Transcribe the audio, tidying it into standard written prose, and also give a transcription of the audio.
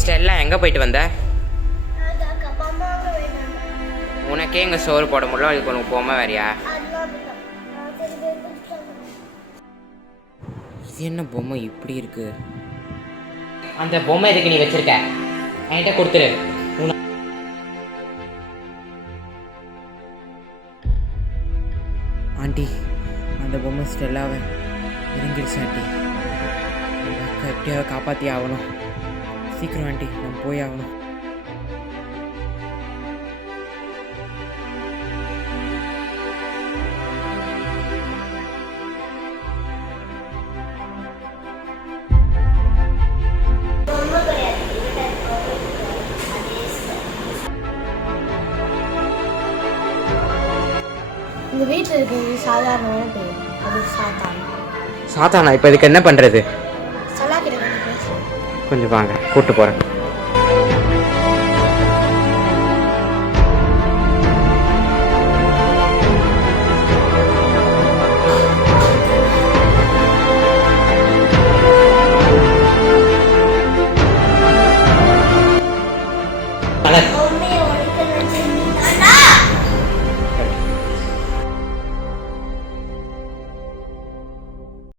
Stella எங்கே போயிட்டு வந்த? உனக்கே இங்கே சோறு போட முடியல, அதுக்கு உனக்கு பொம்மை வேறியா? இது என்ன பொம்மை இப்படி இருக்கு? அந்த பொம்மை இதுக்கு நீ வச்சிருக்க, என்கிட்ட கொடுத்துரு. ஆண்டி, அந்த பொம்மை ஸ்டெல்லாவை இறங்கிடுச்சு ஆண்டி. எங்கள் அக்கா எப்படியாவது காப்பாற்றி ஆகணும். சீக்கிரம் ஆண்டி, நம்ம போய் ஆகணும். இந்த வீட்டில் இருக்கிறது சாதாரணமான பேர், அது சாத்தான். சாத்தானா? இப்போ இதுக்கு என்ன பண்ணுறது? சலாக்கிட்ட கொஞ்சம் வாங்க, கூப்பிட்டு போகிறேன்.